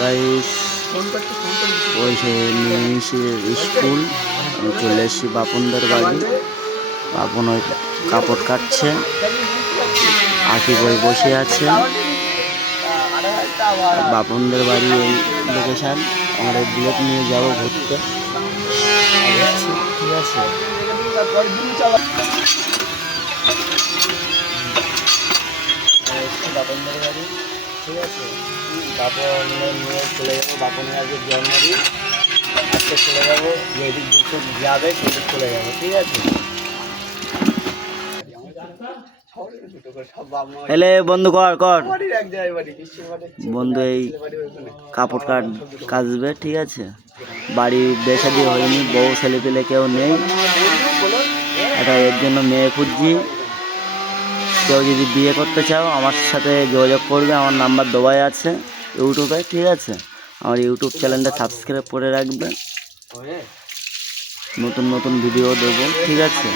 Guys ওই সে নিমিষের school চলে এসেছি বাপনদের বাড়ি। বাপন ওই কাপড় কাটছে, আঁকি বই বসে আছে। বাপনদের বাড়ি এই লোকেশন। আমরা বুলেট নিয়ে যাবো ঘুরতে, ঠিক আছে। বাপনদের বাড়ি, ঠিক আছে। বাপনের নিয়ে চলে যাবো, বাপনের আজকে জন্মদিন, আজকে চলে যাবো যেদিক দুটো যাবে সেদিক চলে যাবো, ঠিক আছে। এলে বন্ধু কর বন্ধু এই কাপড় কাচবে, ঠিক আছে। বাড়ি বেশা দিয়ে হয়নি, বউ ছেলে পেলে কেউ নেই, এটা এর জন্য মেয়ে খুঁজছি। কেউ যদি বিয়ে করতে চাও আমার সাথে যোগাযোগ করবে, আমার নাম্বার দেওয়াই আছে ইউটিউবে, ঠিক আছে। আমার ইউটিউব চ্যানেলটা সাবস্ক্রাইব করে রাখবে, নতুন নতুন ভিডিও দেবো, ঠিক আছে।